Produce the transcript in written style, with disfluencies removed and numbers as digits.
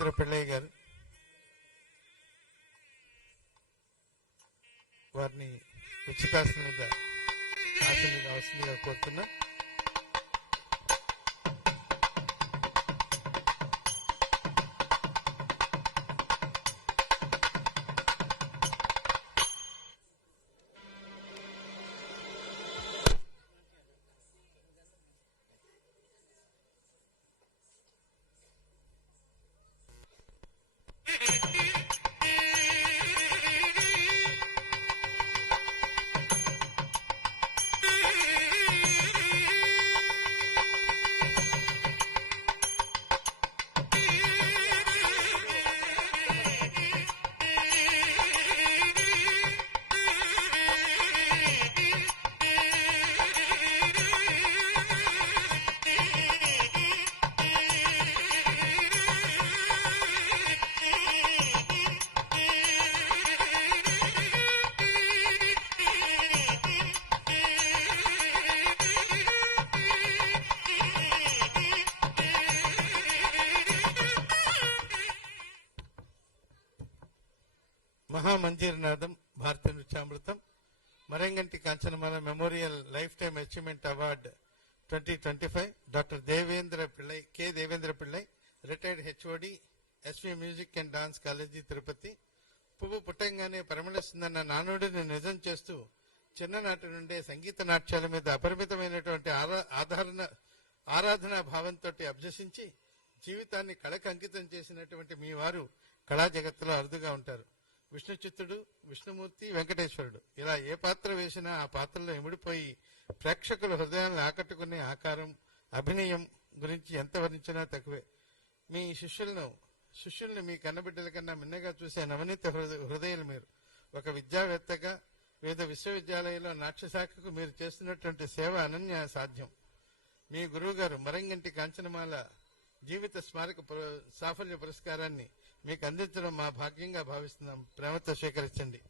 పిళ్ళయ్య గారు వారిని ఉచితాసనం మీద ఆసనంగా అవసరంగా కోరుతున్నా. మహామంజీరనాథం భారతీయ నృత్యామృతం Maranganti Kanchanamala memorial lifetime achievement award 2025 doctor Devendra Pillai retired HOD SV music and dance college Tirupati. పువ్వు పుట్టంగానే పరిమళిస్తుందన్న నానుడిని నిజం చేస్తూ చిన్ననాటి నుండే సంగీత నాట్యాల మీద అపరిమితమైనటువంటి ఆరాధనా భావంతో అభ్యసించి జీవితాన్ని కళకు అంకితం చేసినటువంటి మీ వారు కళా జగత్తులో అరుదుగా ఉంటారు. విష్ణు చిత్తుడు, విష్ణుమూర్తి, వెంకటేశ్వరుడు ఇలా ఏ పాత్ర వేసినా ఆ పాత్రలో ఇమిడిపోయి ప్రేక్షకుల హృదయాలను ఆకట్టుకునే ఆకారం, అభినయం గురించి ఎంత వర్ణించినా తక్కువే. మీ శిష్యుల్ని మీ కన్నబిడ్డల కన్నా మిన్నగా చూసే నవనీత హృదయాలు మీరు. ఒక విద్యావేత్తగా వివిధ విశ్వవిద్యాలయంలో నాట్యశాఖకు మీరు చేస్తున్నటువంటి సేవ అనన్య సాధ్యం. మీ గురువు గారు మరంగంటి కాంచనమాల జీవిత స్మారక సాఫల్య పురస్కారాన్ని మీకు అందించడం మా భాగ్యంగా భావిస్తున్నాం. ప్రేమతో స్వీకరించండి.